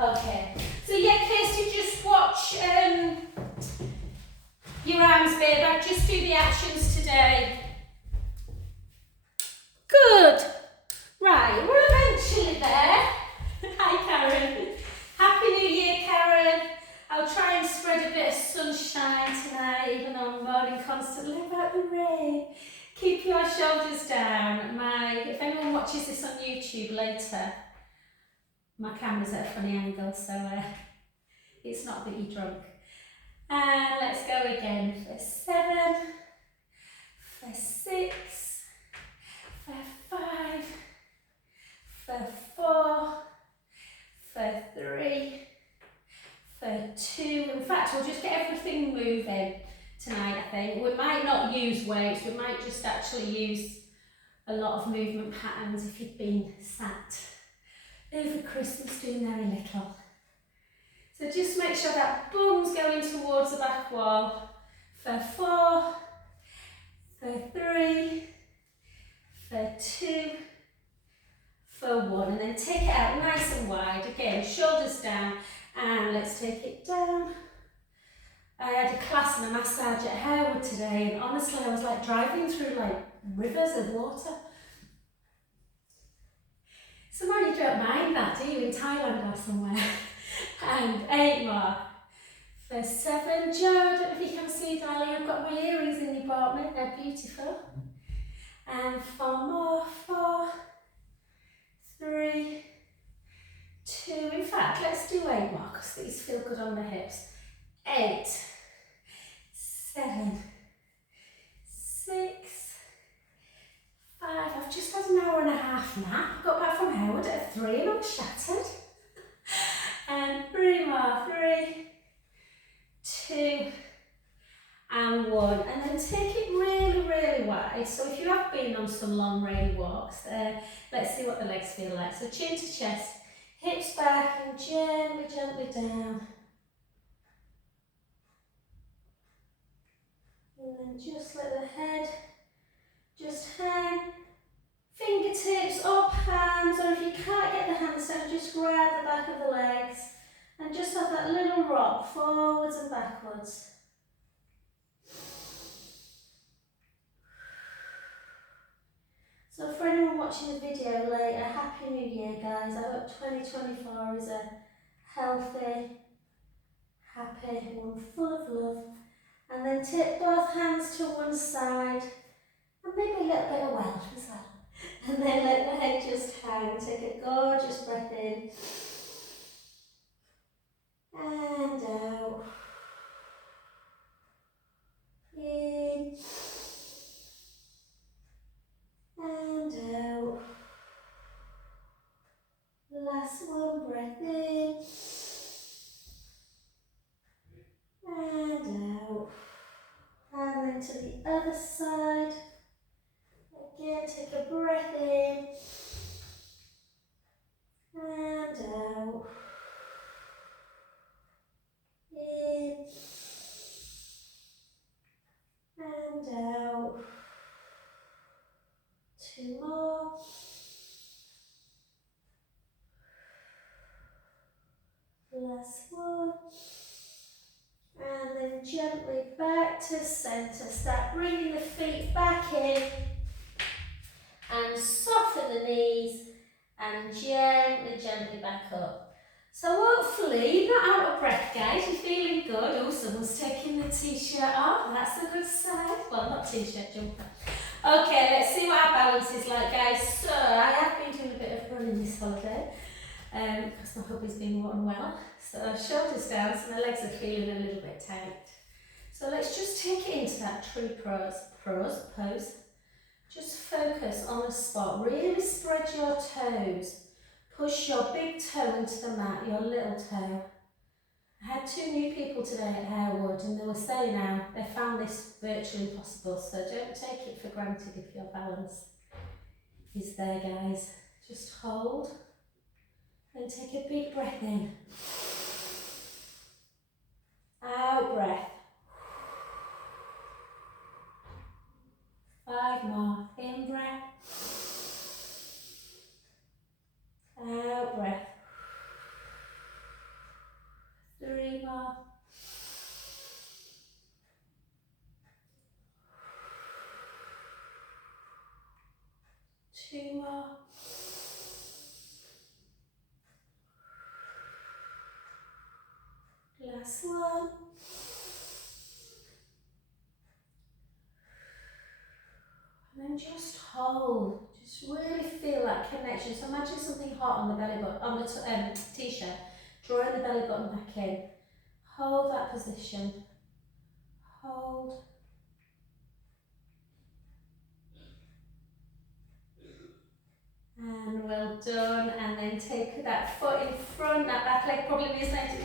Okay. So yeah, Kirsty, just watch your arms, babe. I just do the actions today. Good. Right, we're eventually there. Hi, Karen. Happy New Year, Karen. I'll try and spread a bit of sunshine tonight, even though I'm moaning constantly about the rain. Keep your shoulders down. If anyone watches this on YouTube later, my camera's at a funny angle, so it's not that you're drunk. And let's go again for 7, for 6, for 5, for 4, for 3, for 2. In fact, we'll just get everything moving tonight, I think. We might not use weights, we might just actually use a lot of movement patterns if you've been sat over Christmas doing very little. So just make sure that bum's going towards the back wall for 4, for 3, for 2, for 1, and then take it out nice and wide. Again, shoulders down, and let's take it down. I had a class and a massage at Harewood today, and honestly I was like driving through like rivers of water. Somehow you don't mind that, do you, in Thailand or somewhere? And 8 more. For 7, Joe, I don't know if you can see, darling, I've got my earrings in you bought me, they're beautiful. And 4 more, 4, 3, 2, in fact, let's do 8 more because these feel good on the hips. 8, 7, 6, 5, I've just had an hour and a half nap. I got back from Harewood at 3 and I'm shattered. And 3 more, 3, 2, and 1. And then take it really, really wide. So if you have been on some long rainy walks, let's see what the legs feel like. So chin to chest, hips back and gently, gently down. And then just let the head just hang. Fingertips up, hands, or if you can't get the hands down, just grab the back of the legs and just have that little rock forwards and backwards. So for anyone watching the video later, Happy New Year, guys. I hope 2024 is a healthy, happy one, full of love. And then take both hands to one side and maybe a little bit of Welsh as well. And then let the head just hang. Take a gorgeous breath in. And out. In. And out. Last one, breath in. And out. And then to the other side. Again, take a breath in. And out. In. And out. 2 more. Last one. And then gently back to centre. Start bringing the feet back in. And soften the knees. And gently, gently back up. So hopefully you're not out of breath, guys. You're feeling good. Oh, someone's taking the t-shirt off. That's a good sign. Well, not t-shirt, jumper. Okay, let's see what our balance is like, guys. So I have been doing a bit of running this holiday because my hubby's been unwell. So shoulders down, so my legs are feeling a little bit tight. So let's just take it into that tree pose. Just focus on the spot. Really spread your toes. Push your big toe into the mat, your little toe. I had 2 new people today at Harewood and they were saying how they found this virtually impossible, so don't take it for granted if your balance is there, guys. Just hold and take a big breath in. Out breath. 5 more. In breath. Out breath. Last one. And then just hold. Just really feel that connection. So imagine something hot on the belly button, on the t-shirt. Drawing the belly button back in. Hold that position. Hold. And well done. And then take that foot in front. That back leg probably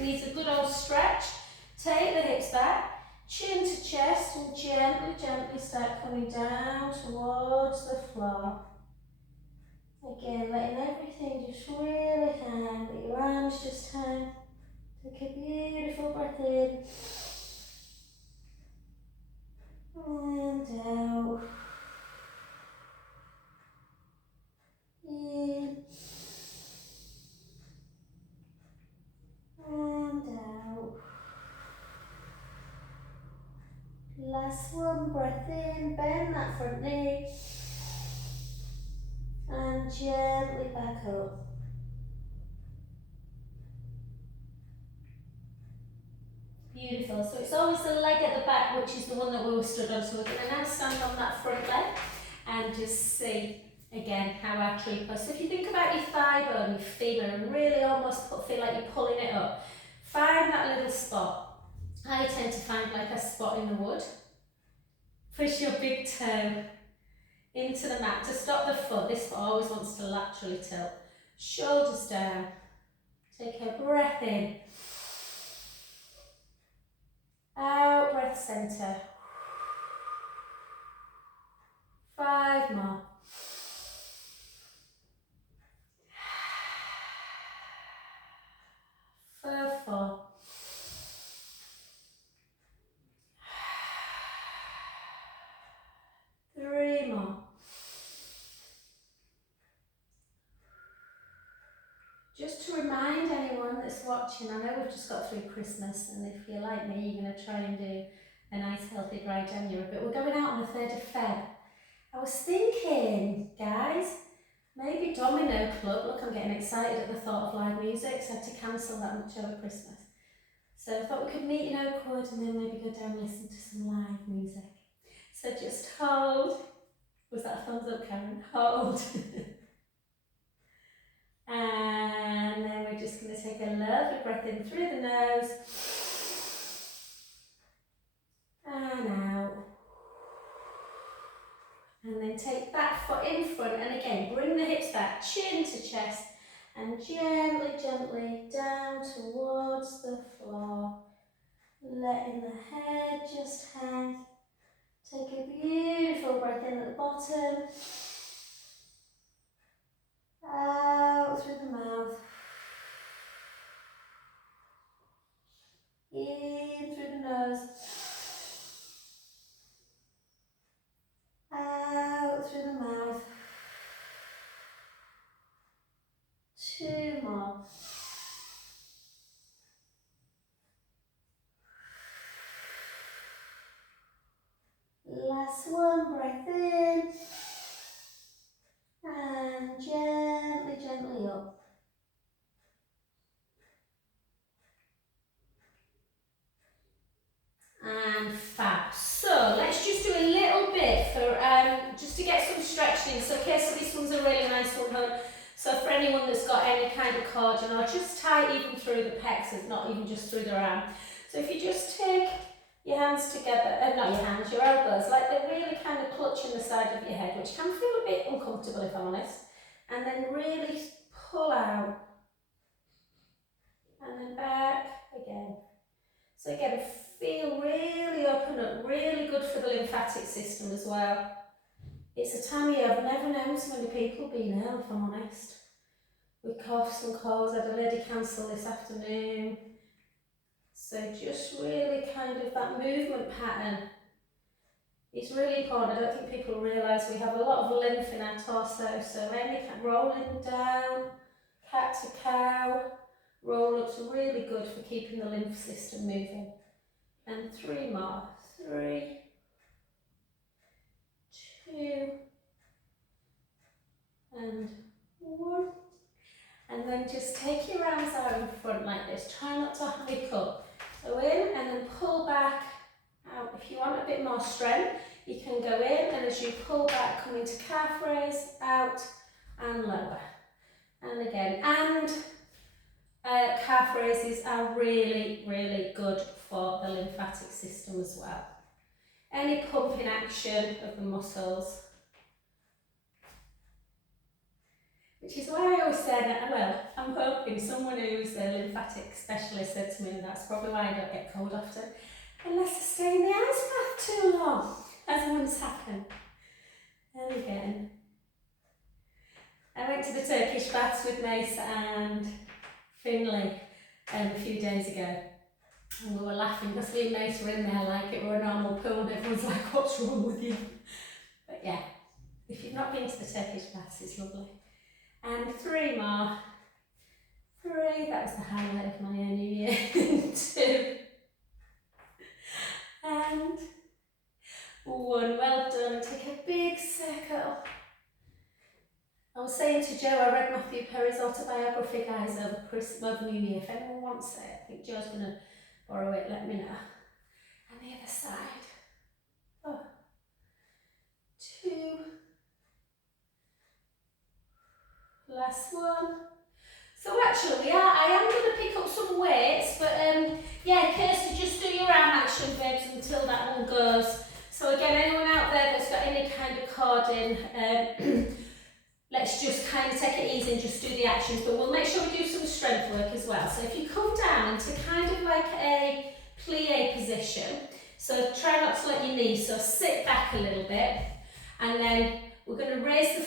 needs a good old stretch. Take the hips back. Chin to chest and gently, gently start coming down towards the floor. Again, letting everything just really hang, let your arms just hang. Take a beautiful breath in. And out. In. And out. Last one, breath in, bend that front knee. And gently back up. Beautiful. So it's always the leg at the back, which is the one that we were stood on. So we're going to now stand on that front leg and just see again how our tree pulls. So if you think about your thigh bone, your femur, and really almost feel like you're pulling it up, find that little spot. I tend to find like a spot in the wood. Push your big toe into the mat to stop the foot. This foot always wants to laterally tilt. Shoulders down. Take a breath in. Out, breath centre. 5 more. 4. 3 more. Just to remind anyone that's watching, I know we've just got through Christmas, and if you're like me, you're going to try and do a nice healthy dry January, but we're going out on the 3rd of Feb. I was thinking, guys, maybe Domino Club, look I'm getting excited at the thought of live music, so I had to cancel that much over Christmas. So I thought we could meet in Oakwood and then maybe go down and listen to some live music. So just hold. Was that a thumbs up, Karen? Hold. And then we're just going to take a lovely breath in through the nose. And out. And then take that foot in front, and again, bring the hips back, chin to chest, and gently, gently down towards the floor. Letting the head just hang. Take a beautiful breath in at the bottom. Out through the mouth. In through the nose. Out through the mouth. 2 more. Last one, breath in. And gently, gently up. And fab. So let's just do a little bit for just to get some stretching. So okay, so this one's a really nice one, hon. So for anyone that's got any kind of cordon, or just tight even through the pecs, it's not even just through their arm. So if you just take your hands together, not your hands, your elbows, like they're really kind of clutching the side of your head, which can feel a bit uncomfortable if I'm honest. And then really pull out. And then back again. So again, feel really open up, really good for the lymphatic system as well. It's a time of year I've never known so many people being ill, if I'm honest. With coughs and colds, I had a lady cancel this afternoon. So just really kind of that movement pattern is really important. I don't think people realise we have a lot of lymph in our torso, so any kind of rolling down, cat to cow, roll ups are really good for keeping the lymph system moving. And 3 more. 3, 2, and 1. And then just take your arms out in front like this. Try not to hike up. Go in and then pull back out. If you want a bit more strength, you can go in, and as you pull back, come into calf raise, out and lower. And again, and calf raises are really, really good for the lymphatic system as well. Any pumping action of the muscles. Which is why I always say that, well, I'm hoping someone who's a lymphatic specialist said to me, and that's probably why I don't get cold often, unless I stay in the ice bath too long, as once happened. And again, I went to the Turkish baths with Mace and Finley a few days ago, and we were laughing because me and Mace were in there like it were a normal pool, and everyone's like, what's wrong with you? But yeah, if you've not been to the Turkish baths, it's lovely. And 3 more. 3, that was the highlight of my New Year. 2. And 1, well done. Take a big circle. I was saying to Joe, I read Matthew Perry's autobiography, guys, over New Year. If anyone wants it, I think Joe's going to borrow it, let me know. And the other side. 2. Last one. So actually, I am going to pick up some weights, but yeah, Kirsty, just do your arm action, babes, until that one goes. So again, anyone out there that's got any kind of cording, let's just kind of take it easy and just do the actions, but we'll make sure we do some strength work as well. So if you come down into kind of like a plie position, so try not to let your knees, so sit back a little bit, and then we're going to raise the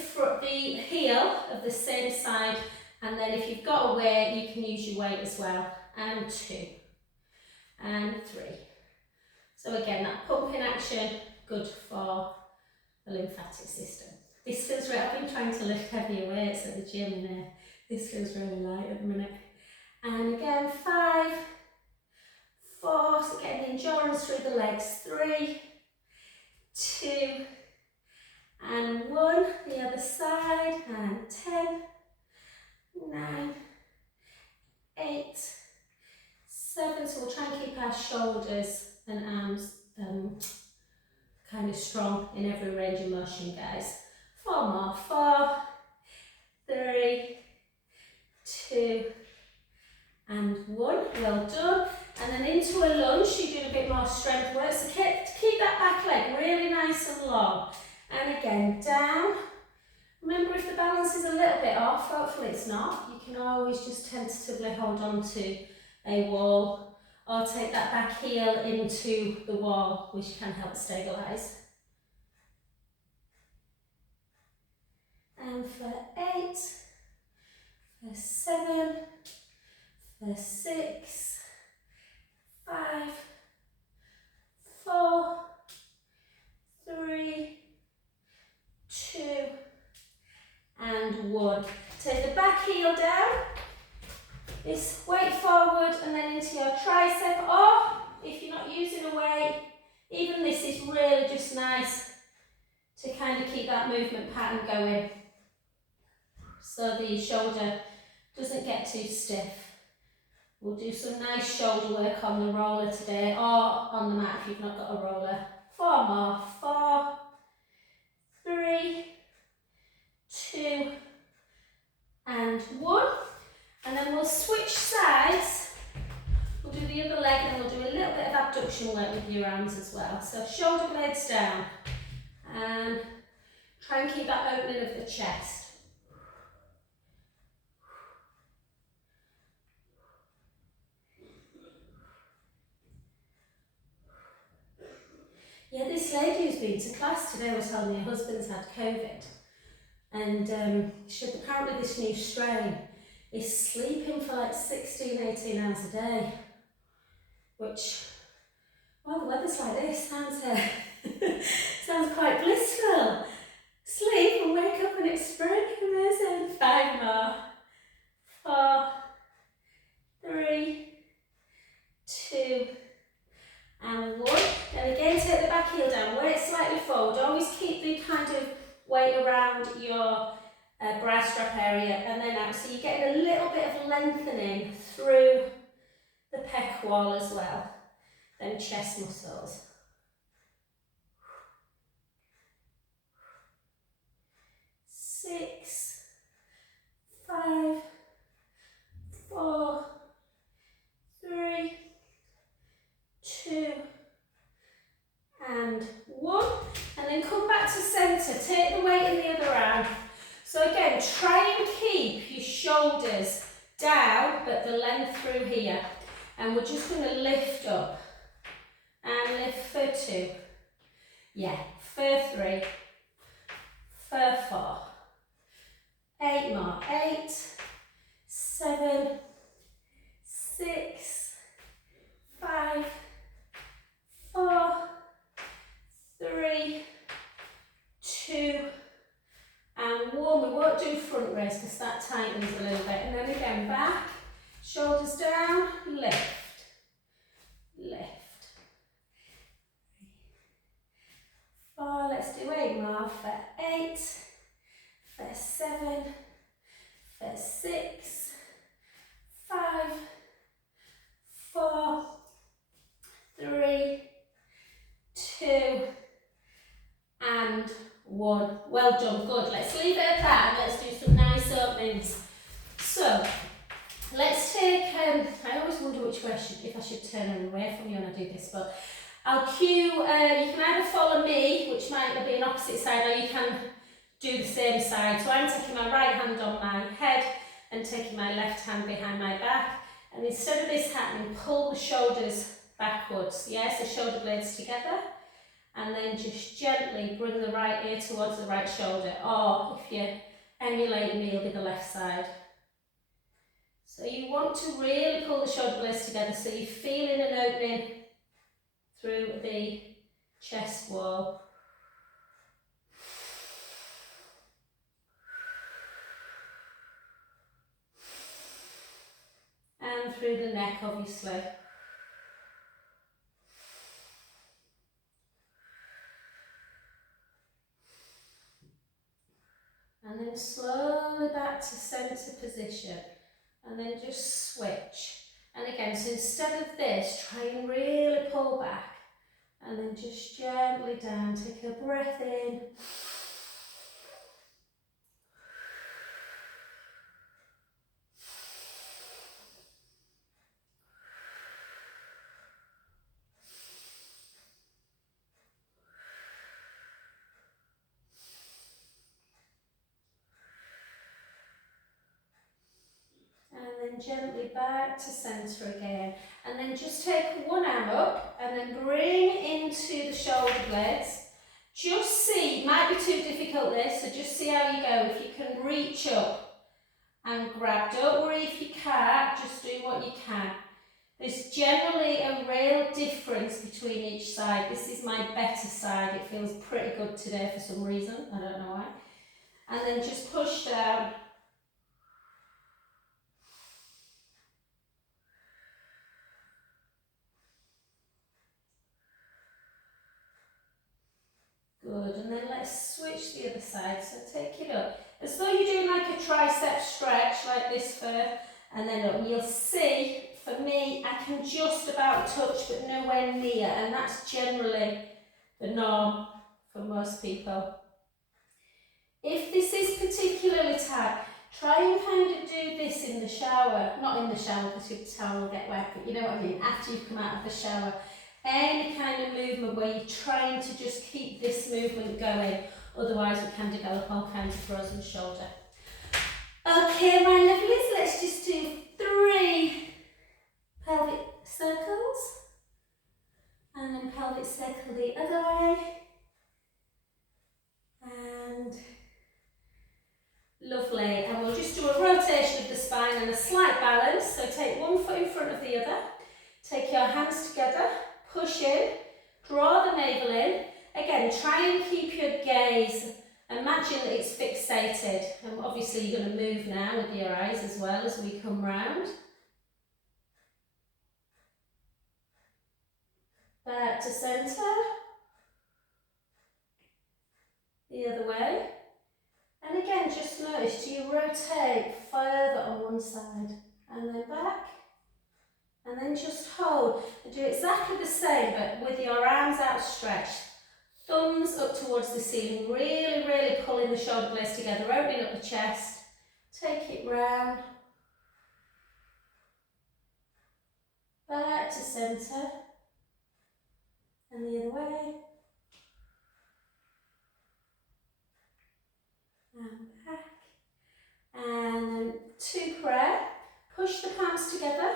heel of the same side, and then if you've got a weight, you can use your weight as well. And 2, and 3. So again, that pumping action, good for the lymphatic system. This feels right. I've been trying to lift heavier weights at the gym, and this feels really light at the minute. And again, 5, 4, so getting the endurance through the legs. 3, 2, and 1, the other side, and 10, 9, 8, 7, so we'll try and keep our shoulders and arms kind of strong in every range of motion, guys. 4 more, 4, 3, 2, and 1, well done. And then into a lunge, you're doing a bit more strength work, so keep that back leg really nice and long. And again, down. Remember, if the balance is a little bit off, hopefully it's not, you can always just tentatively hold on to a wall or take that back heel into the wall, which can help stabilise. And for 8, for 7, for 6, 5, 4, 3, 2, and 1. Take the back heel down, this weight forward and then into your tricep, or if you're not using a weight, even this is really just nice to kind of keep that movement pattern going so the shoulder doesn't get too stiff. We'll do some nice shoulder work on the roller today, or on the mat if you've not got a roller. 4 more, 4, 3, 2, and 1. And then we'll switch sides. We'll do the other leg and we'll do a little bit of abduction work with your arms as well. So shoulder blades down and try and keep that opening of the chest. Yeah, this lady who's been to class today was telling me her husband's had COVID, and she said apparently this new strain is sleeping for like 16, 18 hours a day, which, well, the weather's like this, sounds sounds quite blissful. Sleep and wake up and it's spring, amazing. 5 more, 4, 3, 2, and 1. And again, take the back heel down, weight slightly forward. Always keep the kind of weight around your bra strap area and then out. So you're getting a little bit of lengthening through the pec neck wall as well, them chest muscles. 6, 5, 4, 3, 2, and 1. And then come back to centre. Take the weight in the other arm. So again, try and keep your shoulders down, but the length through here. And we're just going to lift up. And lift for 2. Yeah, for 3. For 4. 8 more. 8, 7, 6, 5, 4, 3, 2, and 1. We won't do front raise because that tightens a little bit. And then again, back, shoulders down, lift, lift. 4, let's do 8 more. For 8, for 7, for 6, 5, 4, 3, 2, and 1. Well done, good. Let's leave it at that and let's do some nice openings. So, let's take, I always wonder which way if I should turn away from you when I do this, but I'll cue, you can either follow me, which might be an opposite side, or you can do the same side. So I'm taking my right hand on my head and taking my left hand behind my back. And instead of this happening, pull the shoulders backwards. Yes, the shoulder blades together. And then just gently bring the right ear towards the right shoulder. Or if you're emulating me, it'll be the left side. So you want to really pull the shoulder blades together so you're feeling an opening through the chest wall. And through the neck, obviously. And then slowly back to centre position. And then just switch. And again, so instead of this, try and really pull back. And then just gently down. Take a breath in. And then gently back to centre again. And then just take one arm up and then bring into the shoulder blades. Just see, it might be too difficult this, so just see how you go. If you can reach up and grab, don't worry if you can't, just do what you can. There's generally a real difference between each side. This is my better side. It feels pretty good today for some reason, I don't know why. And then just push down. Good, and then let's switch the other side, so take it up. As though you're doing like a tricep stretch, like this first, and then up. You'll see, for me, I can just about touch, but nowhere near, and that's generally the norm for most people. If this is particularly tight, try and kind of do this in the shower. Not in the shower, because your towel will get wet, but you know what I mean, after you've come out of the shower. Any kind of movement where you're trying to just keep this movement going, otherwise we can develop all kinds of frozen shoulder. Okay, my lovelies, let's just do 3 pelvic circles, and then pelvic circle the other way, and lovely. And we'll just do a rotation of the spine and a slight balance. So take one foot in front of the other, take your hands together, push in, draw the navel in. Again, try and keep your gaze, imagine that it's fixated. And obviously you're going to move now with your eyes as well as we come round. Back to centre. The other way. And again, just notice, do you rotate further on one side and then back And then just hold. And do exactly the same, but with your arms outstretched. Thumbs up towards the ceiling. Really, really pulling the shoulder blades together, opening up the chest. Take it round. Back to centre. And the other way. And back. And then to prayer. Push the palms together.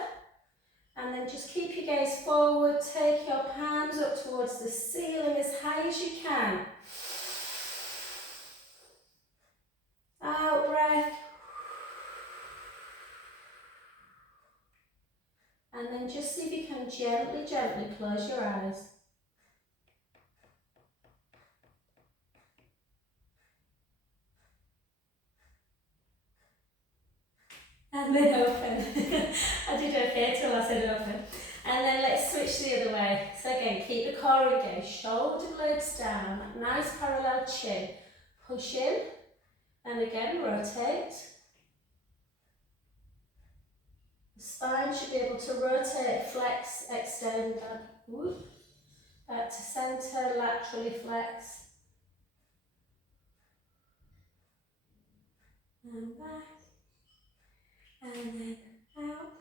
And then just keep your gaze forward. Take your palms up towards the ceiling as high as you can. Out breath. And then just see if you can gently, gently close your eyes. And then open. I did okay till I said open. And then let's switch the other way. So again, keep the core engaged, shoulder blades down, nice parallel chin. Push in, and again rotate. The spine should be able to rotate, flex, extend, and back to centre, laterally flex. And back. And then out.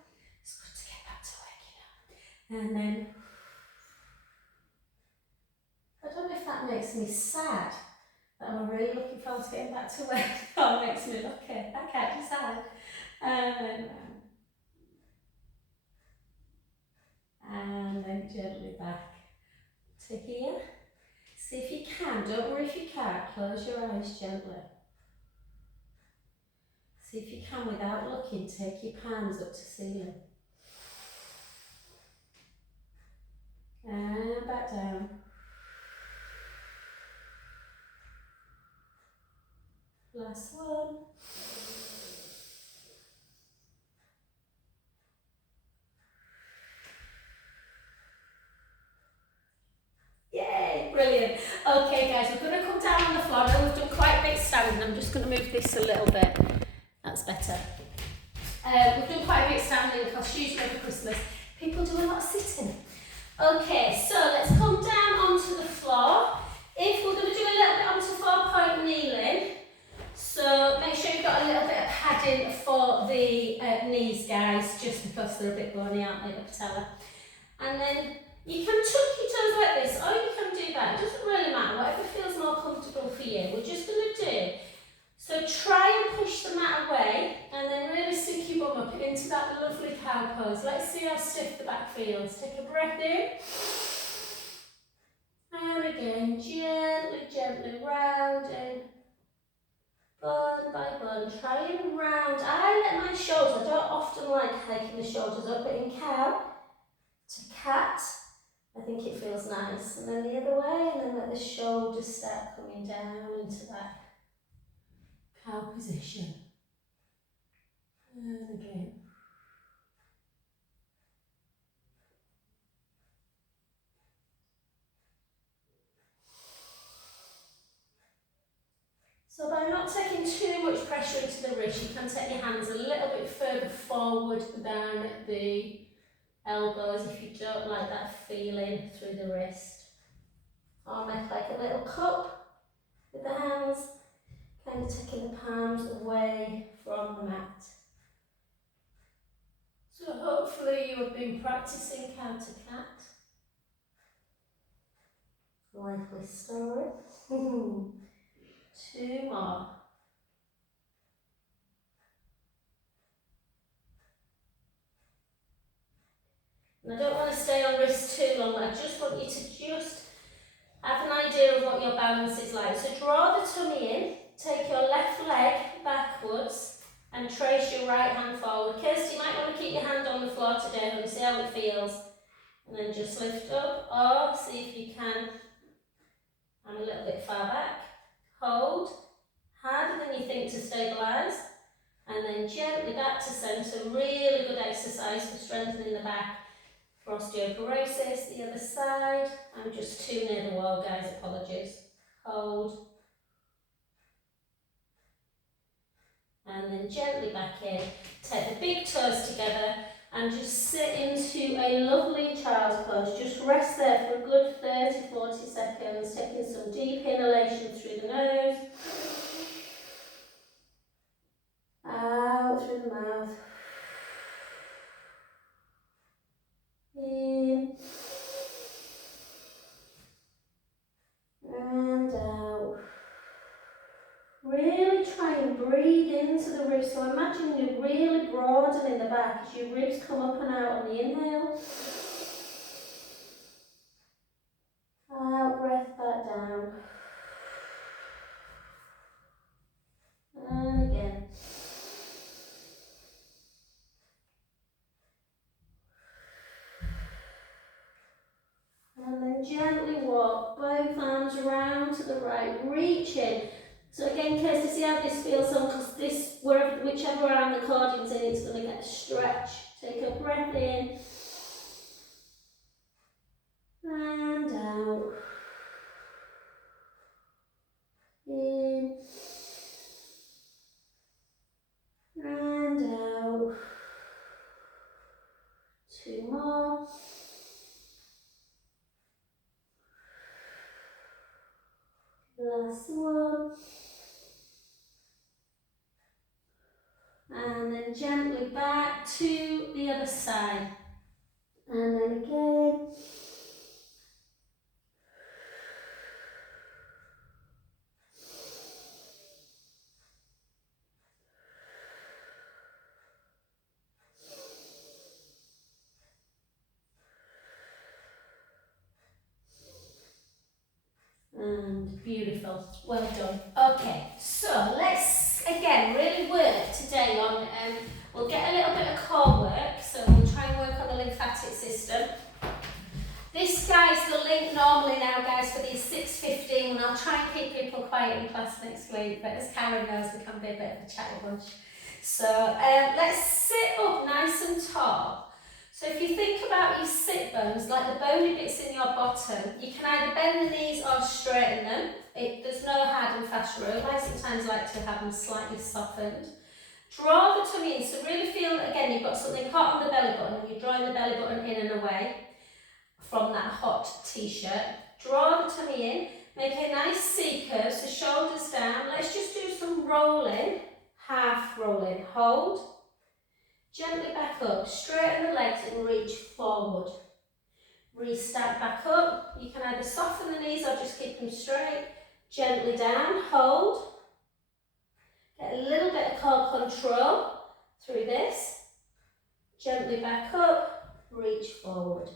It's good to get back to work, you know. And then, I don't know if that makes me sad, that I'm really looking forward to getting back to work, or it makes me lucky. I can't decide. And then gently back to here. See if you can, don't worry if you can't, close your eyes gently. See if you can, without looking, take your palms up to ceiling. And back down. Last one. Yay, brilliant. Okay guys, we're going to come down on the floor. Now we've done quite a bit standing. I'm just going to move this a little bit. That's better. We've done quite a bit standing because usually over Christmas people do a lot of sitting. Okay, so let's come down onto the floor. If we're going to do a little bit onto 4-point kneeling, so make sure you've got a little bit of padding for the knees, guys, just because they're a bit bony, aren't they, the patella. And then you can tuck your toes like this, or you can do that. It doesn't really matter, whatever feels more comfortable for you. We're just going to do. So try and push the mat away, and then really sink your bum up into that lovely cow pose. Let's see how stiff the back feels. Take a breath in. And again, gently, gently rounding. Bun by bun. Try and round. I let my shoulders, I don't often like hiking the shoulders up, but in cow to cat, I think it feels nice. And then the other way, and then let the shoulders start coming down into that cow position. And again. So by not taking too much pressure into the wrist, you can take your hands a little bit further forward down the elbows if you don't like that feeling through the wrist. Or make like a little cup with the hands, kind of taking the palms away from the mat. So hopefully you have been practicing cow to cat. Likely story. 2 more. And I don't want to stay on wrist too long, I just want you to just have an idea of what your balance is like. So draw the tummy in, take your left leg backwards and trace your right hand forward. Kirsty, you might want to keep your hand on the floor today and see how it feels. And then just lift up, or see if you can. I'm a little bit far back. Hold, harder than you think to stabilise. And then gently back to centre. Really good exercise for strengthening the back. For osteoporosis, the other side. I'm just too near the wall, guys, apologies. Hold. And then gently back in. Take the big toes together and just sit into a lovely child's pose. Just rest there for a good 30-40 seconds, taking some deep inhalation through the nose, out through the mouth, in and out. Really try and breathe into the ribs. So imagine you're really broadening the back as your ribs come up and out on the inhale. Out, breath back down. And again. And then gently walk both arms around to the right, reach in. So again, Kirsty, see how this feels on, because this, whichever arm the accordion's in, it's going to get a stretch. Take a breath in. And out. In. And out. 2 more. Last one. And then gently back to the other side. And then again. And beautiful, well done. Okay, so let's again really work today on, we'll get a little bit of core work, so we'll try and work on the lymphatic system. This guy's the link normally now, guys, for these 6:15, and I'll try and keep people quiet in class next week, but as Karen knows, we can be a bit of a chatty bunch. So let's sit up nice and tall. So if you think about your sit bones, like the bony bits in your bottom, you can either bend the knees or straighten them. There's no hard and fast rule. I sometimes like to have them slightly softened. Draw the tummy in, so really feel, again, you've got something hot on the belly button, and you're drawing the belly button in and away from that hot t-shirt. Draw the tummy in, make a nice C curve, so shoulders down. Let's just do some rolling, half rolling, hold. Gently back up, straighten the legs and reach forward. Restack back up. You can either soften the knees or just keep them straight. Gently down, hold. Get a little bit of core control through this. Gently back up, reach forward.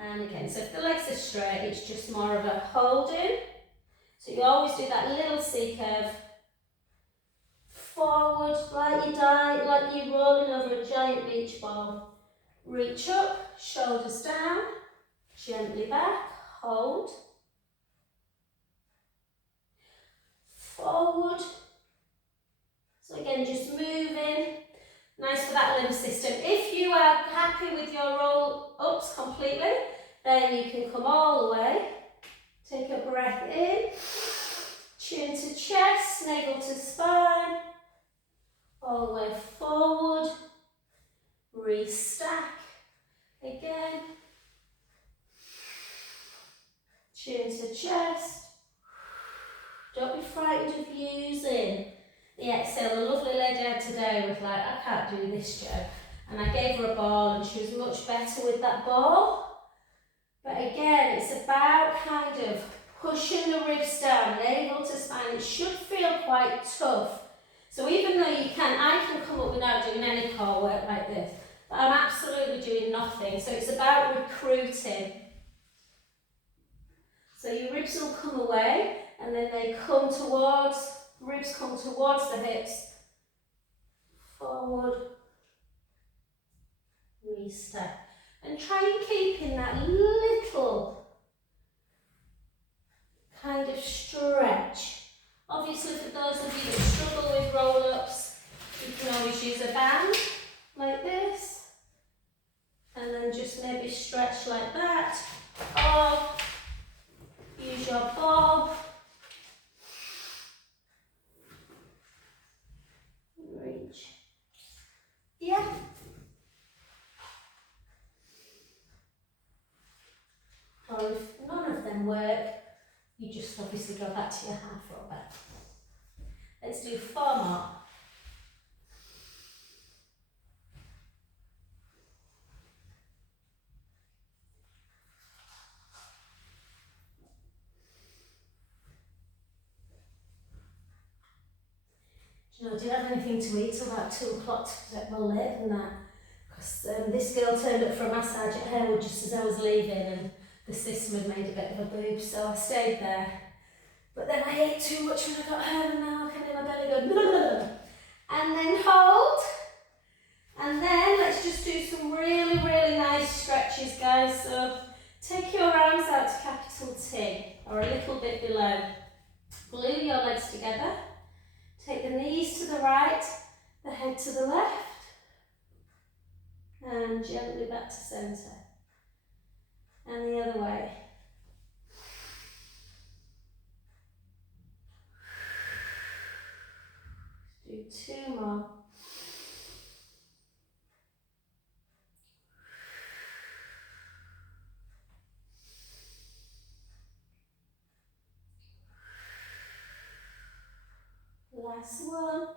And again, so if the legs are straight, it's just more of a holding. So you always do that little C curve. Forward, like you're rolling over a giant beach ball. Reach up, shoulders down, gently back, hold. Forward. So again, just moving. Nice for that lymph system. If you are happy with your roll ups completely, then you can come all the way. Take a breath in, chin to chest, navel to spine. All the way forward, restack, again, chin to chest. Don't be frightened of using the exhale. A lovely lady I had today was like, I can't do this, Joe. And I gave her a ball and she was much better with that ball. But again, it's about kind of pushing the ribs down, navel to spine. It should feel quite tough. So even though I can come up without doing any core work like this, but I'm absolutely doing nothing. So it's about recruiting. So your ribs will come away and then they come towards, ribs come towards the hips. Forward, restep. And try and keep in that little kind of stretch. Obviously for those of you that struggle with roll-ups, you can always use a band like this and then just maybe stretch like that, or use your ball. Reach. Yeah. You just obviously go back to your half roll back. Let's do 4 more. Do you know, I didn't have anything to eat till about 2 o'clock, well, later than that. Because this girl turned up for a massage at Harewood just as I was leaving, and the system had made a bit of a boob, so I stayed there. But then I ate too much when I got home, and now I can hear my belly go blah, blah, blah. And then hold. And then let's just do some really, really nice stretches, guys. So take your arms out to capital T, or a little bit below. Glue your legs together. Take the knees to the right, the head to the left. And gently back to centre. And the other way. Do 2 more. Last one.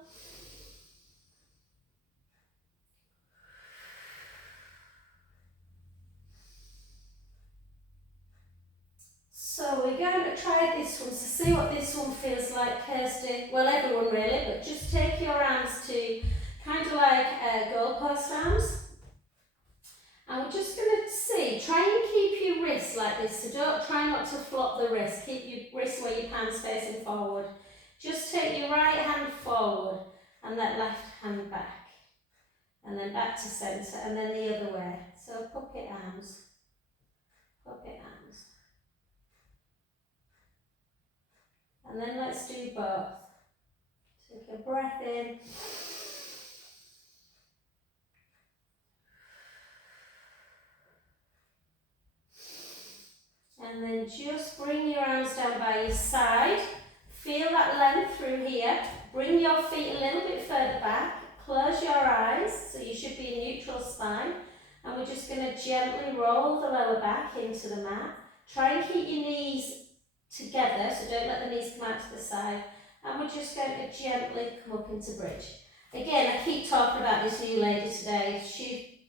So we're going to try this one to see what this one feels like, Kirsty. Well, everyone really, but just take your arms to kind of like goalpost arms. And we're just going to see, try and keep your wrists like this, so don't try not to flop the wrist. Keep your wrists where your palms facing forward. Just take your right hand forward and that left hand back. And then back to centre, and then the other way. So puppet arms, puppet arms. And then let's do both. Take a breath in. And then just bring your arms down by your side. Feel that length through here. Bring your feet a little bit further back. Close your eyes, so you should be in neutral spine. And we're just going to gently roll the lower back into the mat. Try and keep your knees together, so don't let the knees come out to the side. And we're just going to gently come up into bridge. Again, I keep talking about this new lady today.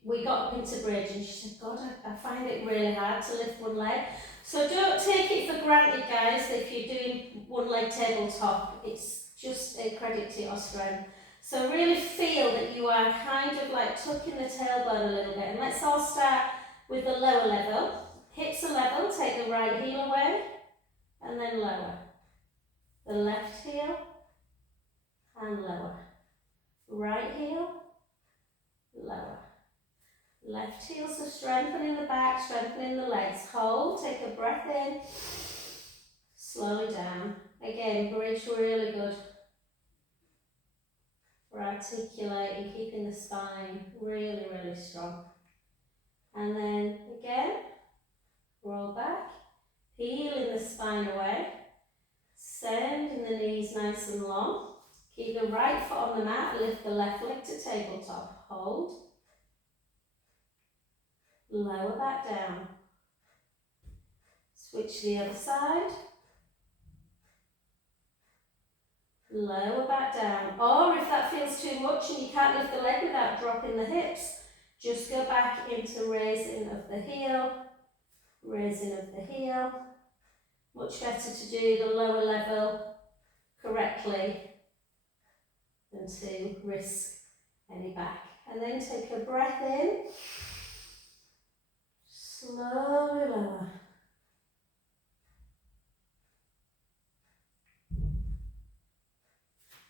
We got up into bridge and she said, God, I find it really hard to lift one leg. So don't take it for granted, guys, if you're doing one leg tabletop. It's just a credit to your strength. So really feel that you are kind of like tucking the tailbone a little bit. And let's all start with the lower level. Hips are level, take the right heel away. And then lower. The left heel and lower. Right heel, lower. Left heel, so strengthening the back, strengthening the legs. Hold, take a breath in. Slowly down. Again, bridge really good. For articulating, keeping the spine really, really strong. And then again, roll back. Peeling the spine away. Sending the knees nice and long. Keep the right foot on the mat, lift the left leg to tabletop. Hold. Lower back down. Switch to the other side. Lower back down. Or if that feels too much and you can't lift the leg without dropping the hips, just go back into raising of the heel. Raising of the heel. Much better to do the lower level correctly than to risk any back. And then take a breath in. Slowly lower.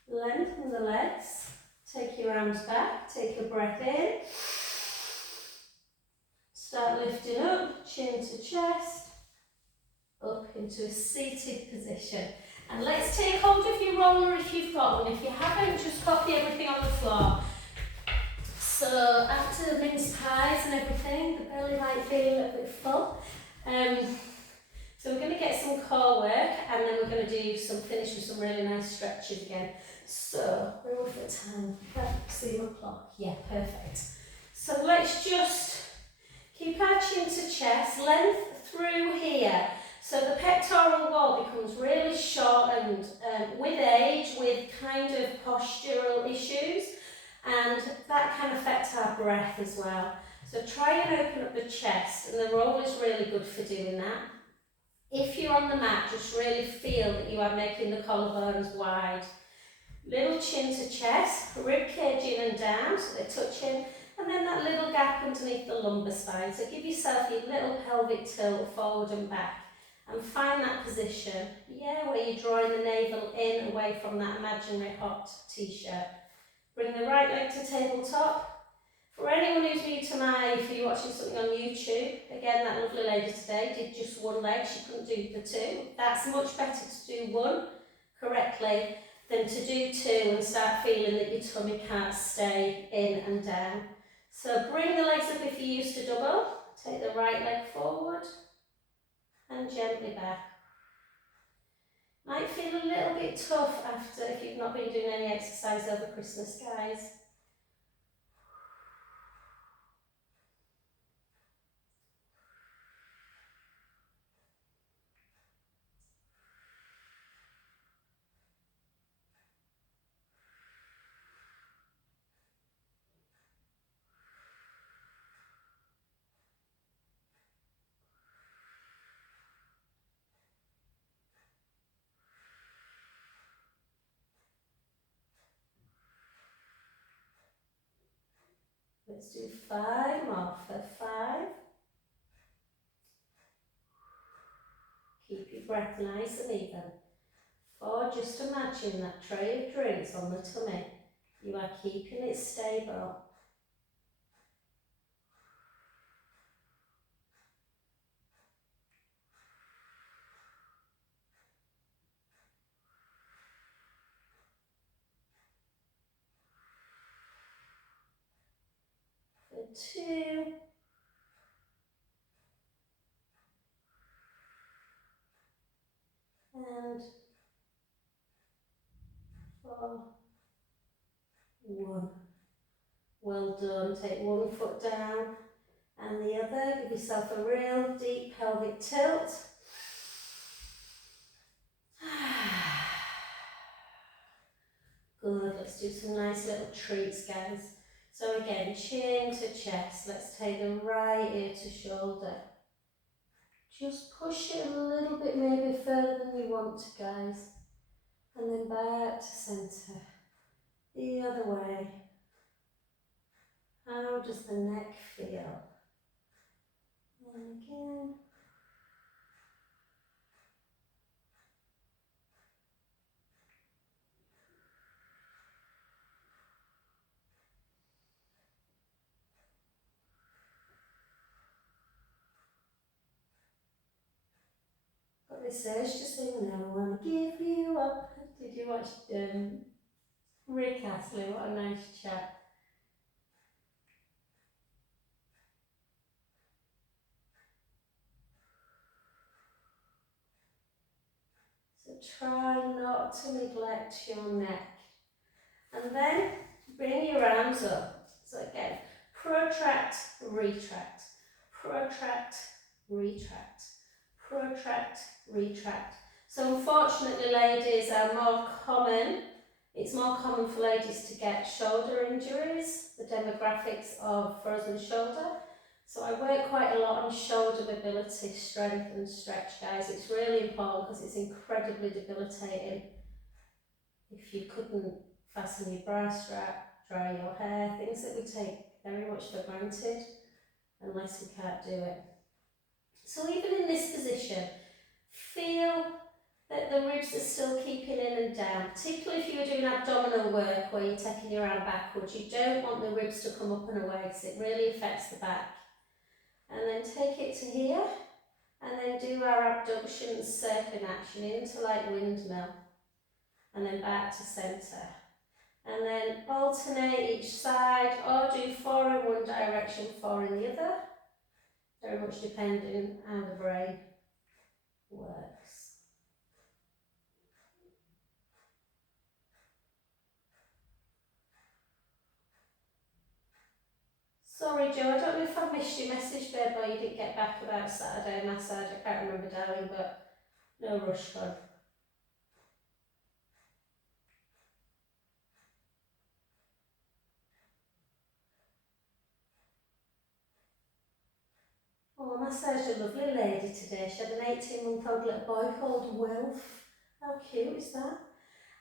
Lengthen the legs. Take your arms back. Take a breath in. Start lifting up, chin to chest. Up into a seated position. And let's take hold of your roller if you've got one. If you haven't, just copy everything on the floor. So after the mince pies and everything, the belly might feel a little bit full. So we're going to get some core work, and then we're going to do finish with some really nice stretches again. So we're off at time. See my clock. Yeah, perfect. So let's just keep our chin to chest, length through here. So the pectoral wall becomes really short and with age, with kind of postural issues, and that can affect our breath as well. So try and open up the chest, and the roll is really good for doing that. If you're on the mat, just really feel that you are making the collarbones wide. Little chin to chest, rib cage in and down, so they're touching, and then that little gap underneath the lumbar spine. So give yourself your little pelvic tilt forward and back, and find that position, where you're drawing the navel in away from that imaginary hot t-shirt. Bring the right leg to tabletop. For anyone who's new to if you're watching something on YouTube, again, that lovely lady today did just one leg, she couldn't do the two. That's much better to do one correctly than to do two and start feeling that your tummy can't stay in and down. So bring the legs up if you're used to double. Take the right leg forward and gently back. Might feel a little bit tough after if you've not been doing any exercise over Christmas, guys. Let's do 5 more for 5. Keep your breath nice and even. 4, just imagine that tray of drinks on the tummy. You are keeping it stable. For 2. And 4. 1. Well done. Take one foot down and the other. Give yourself a real deep pelvic tilt. Good. Let's do some nice little treats, guys. So again, chin to chest. Let's take the right ear to shoulder. Just push it a little bit, maybe further than you want to, guys. And then back to centre. The other way. How does the neck feel? And again. Got this urge to sing, never wanna give you up. Did you watch Rick Astley? What a nice chat. So try not to neglect your neck. And then bring your arms up. So again, protract, retract, protract, retract, protract, retract. So unfortunately, ladies, it's more common for ladies to get shoulder injuries, the demographics of frozen shoulder. So I work quite a lot on shoulder mobility, strength and stretch, guys. It's really important because it's incredibly debilitating if you couldn't fasten your bra strap, dry your hair, things that we take very much for granted unless we can't do it. So even in this position, feel that the ribs are still keeping in and down, particularly if you're doing abdominal work where you're taking your arm backwards. You don't want the ribs to come up and away because it really affects the back. And then take it to here, and then do our abduction circling action into like windmill, and then back to centre. And then alternate each side, or do 4 in one direction, 4 in the other, very much depending on how the brain works. Sorry Joe, I don't know if I missed your message babe or you didn't get back about Saturday massage. I can't remember darling, but no rush hon. Oh, I massaged a lovely lady today. She had an 18-month-old little boy called Wilf. How cute is that?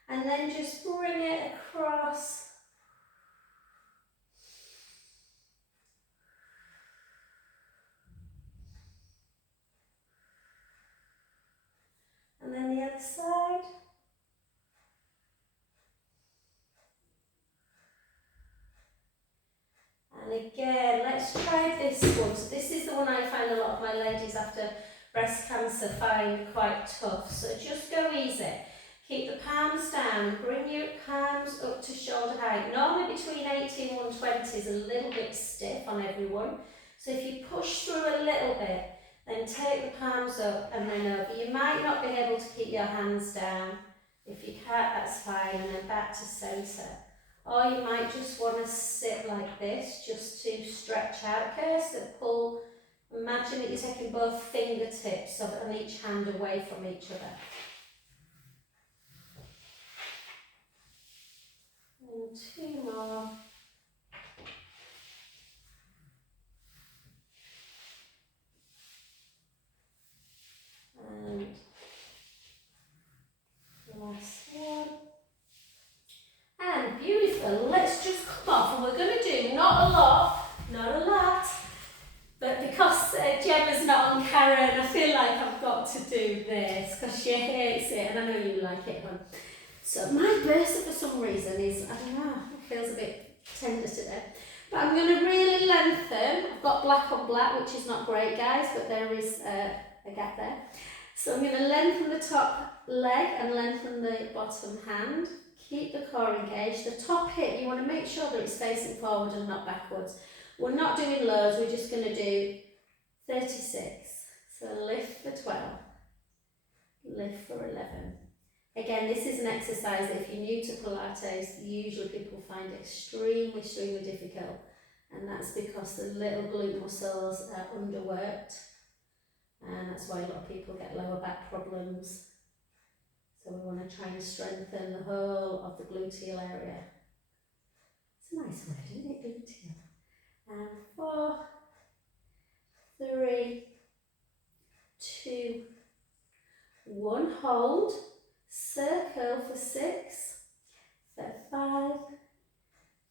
And then just bring it across. And then the other side. And again, let's try this one. So this is the one I find a lot of my ladies after breast cancer find quite tough. So just go easy. Keep the palms down, bring your palms up to shoulder height. Normally between 80 and 120 is a little bit stiff on everyone. So if you push through a little bit, then take the palms up and then over. You might not be able to keep your hands down. If you can't, that's fine. And then back to centre. Or you might just want to sit like this, just to stretch out. Okay, so pull, imagine that you're taking both fingertips on each hand away from each other. And two more. And last one. And beautiful. Let's just come off, and we're going to do not a lot, but because Gemma's not on Karen, I feel like I've got to do this because she hates it, and I know you like it, hon. So my bursa for some reason is, I don't know, it feels a bit tender today. But I'm going to really lengthen. I've got black on black, which is not great, guys, but there is a gap there. So I'm going to lengthen the top leg and lengthen the bottom hand. Keep the core engaged. The top hip, you want to make sure that it's facing forward and not backwards. We're not doing loads, we're just going to do 36. So lift for 12, lift for 11. Again, this is an exercise that if you're new to Pilates, usually people find extremely difficult. And that's because the little glute muscles are underworked. And that's why a lot of people get lower back problems. So we want to try and strengthen the whole of the gluteal area. It's a nice word, isn't it, gluteal? And 4, 3, 2, 1. Hold. Circle for 6, for 5,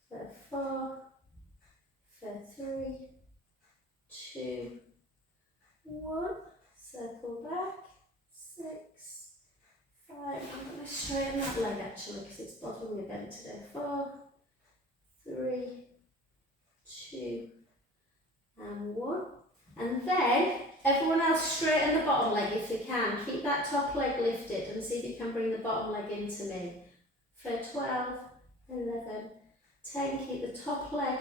for 4, for 3, 2, 1. Circle back. 6, 5. I'm going to straighten that leg actually because it's bothering me bent today. 4, 3, 2, and 1. And then everyone else straighten the bottom leg if you can. Keep that top leg lifted and see if you can bring the bottom leg into me. For 12, 11, 10, keep the top leg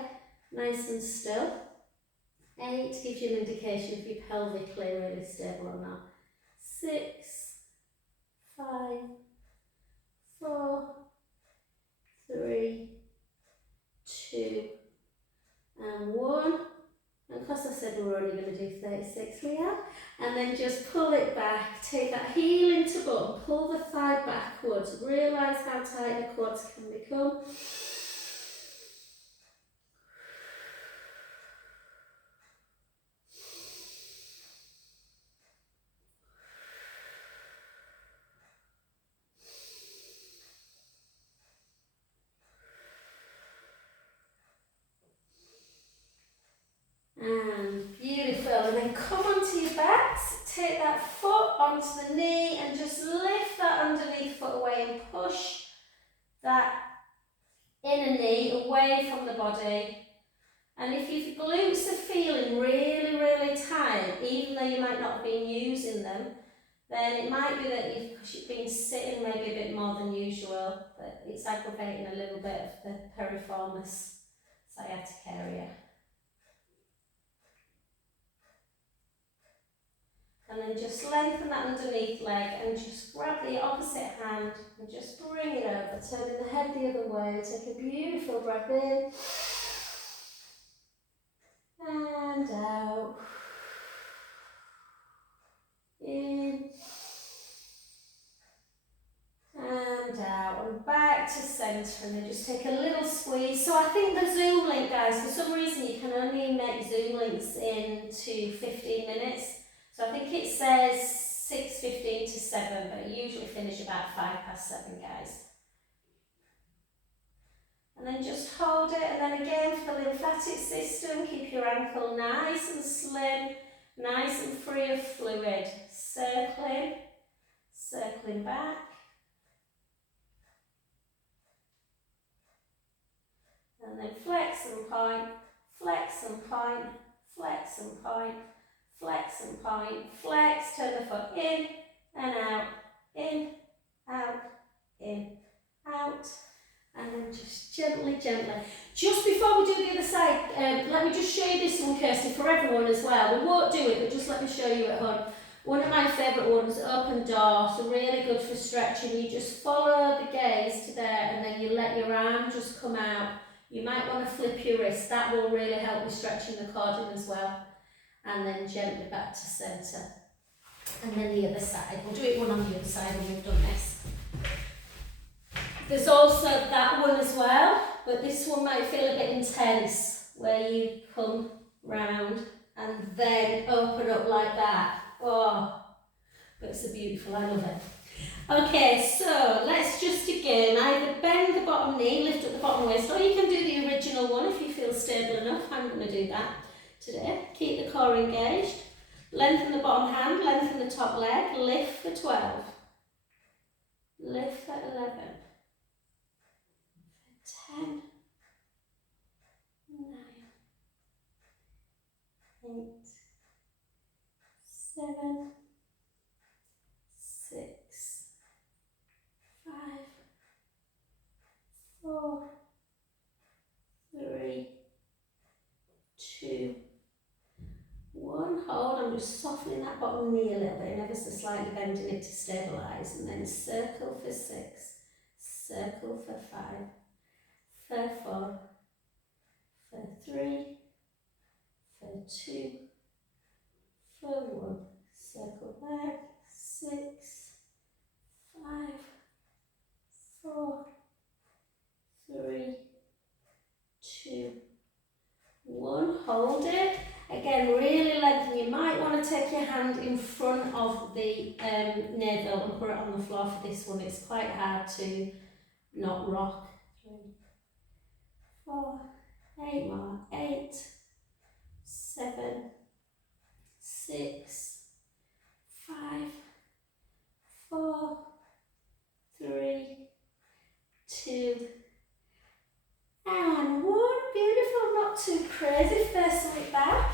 nice and still. 8 gives you an indication if your pelvically really stable or not. 6, 5, 4, 3, 2, and 1. And because I said we're only going to do 36, we are. And then just pull it back, take that heel into bottom, pull the thigh backwards, realise how tight the quads can become. And beautiful, and then come onto your backs, take that foot onto the knee and just lift that underneath foot away and push that inner knee away from the body. And if your glutes are feeling really tight, even though you might not have been using them, then it might be that you've been sitting maybe a bit more than usual, but it's aggravating a little bit of the piriformis sciatic area. And then just lengthen that underneath leg and just grab the opposite hand and just bring it over, turning the head the other way. Take a beautiful breath in. and out. In and out, and back to centre, and then just take a little squeeze. So I think the Zoom link, guys, for some reason you can only make Zoom links into 15 minutes. So I think it says 6:15 to 7, but you usually finish about 7:05, guys. And then just hold it, and then again for the lymphatic system, keep your ankle nice and slim, nice and free of fluid. Circling, circling back. And then flex and point, flex and point, flex and point, flex and point, flex, turn the foot in and out, in, out, in, out. And then just gently, gently. Just before we do the other side, let me just show you this one, Kirsty, for everyone as well. We won't do it, but just let me show you at home. One of my favourite ones, open door, so really good for stretching. You just follow the gaze to there, and then you let your arm just come out. You might want to flip your wrist, that will really help with stretching the cord in as well. And then gently back to centre. And then the other side, we'll do it one on the other side when we've done this. There's also that one as well, but this one might feel a bit intense, where you come round and then open up like that. Oh, but it's a beautiful, I love it. Okay, so let's just again either bend the bottom knee, lift up the bottom waist, or you can do the original one if you feel stable enough. I'm going to do that today. Keep the core engaged. Lengthen the bottom hand, lengthen the top leg, lift for 12. Lift for 11. 10, 9, 8, 7, 6, 5, 4, 3, 2, 1. Hold. I'm just softening that bottom knee a little bit and ever so slightly bending it to stabilise. And then circle for 6, circle for 5, for 4, for 3, for 2, for 1. Circle back. 6, 5, 4, 3, 2, 1. Hold it. Again, really lengthen. You might want to take your hand in front of the navel and put it on the floor for this one. It's quite hard to not rock. 3, 4, 8 more. 8, 7, 6, 5, 4, 3, 2, and 1. Beautiful, not too crazy. First leg back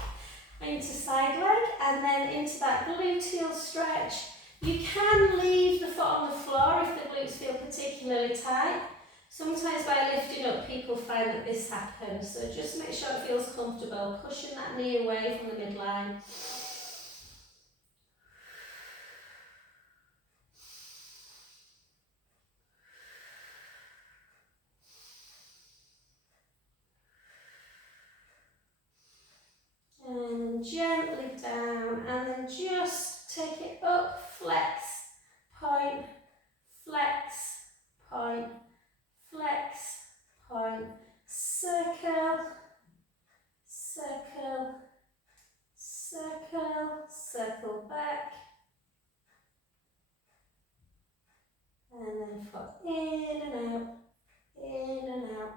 into side leg and then into that gluteal stretch. You can leave the foot on the floor if the glutes feel particularly tight. Sometimes by lifting up, people find that this happens. So just make sure it feels comfortable, pushing that knee away from the midline. And gently down, and then just take it up, flex, point, flex, point, flex, point, circle, circle, circle, circle back, and then foot in and out, in and out,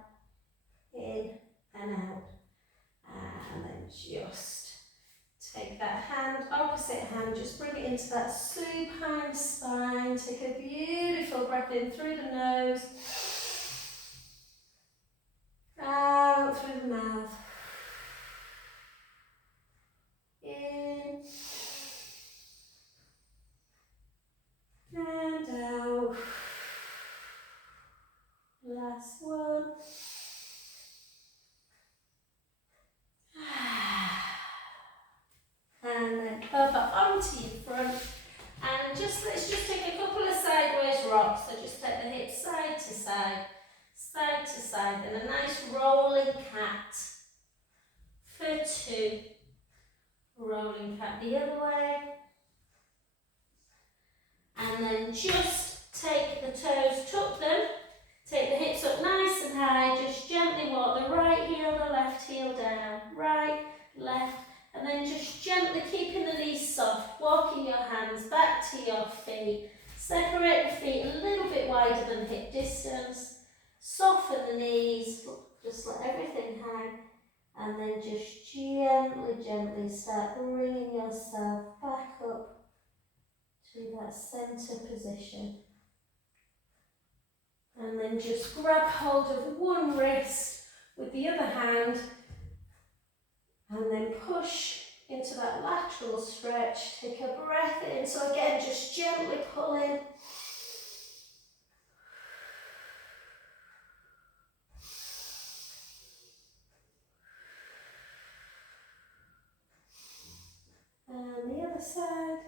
in and out. And then just take that hand, opposite hand, just bring it into that supine spine. Take a beautiful breath in through the nose, out through the mouth, in and out. Last one. And then over onto your front, and let's just take a couple of sideways rocks. So just take the hips side to side, side to side, and a nice rolling cat for 2, rolling back the other way. And then just take the toes, tuck them, take the hips up nice and high, just gently walk the right heel, the left heel down, right, left, and then just gently keeping the knees soft, walking your hands back to your feet, separate the feet a little bit wider than hip distance, soften the knees, just let everything hang, and then just gently start bringing yourself back up to that centre position. And then just grab hold of one wrist with the other hand and then push into that lateral stretch. Take a breath in. So again, just gently pull in. And the other side.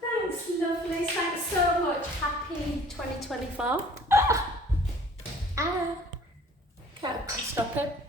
Thanks, lovelies. Thanks so much. Happy 2024. Can't stop it.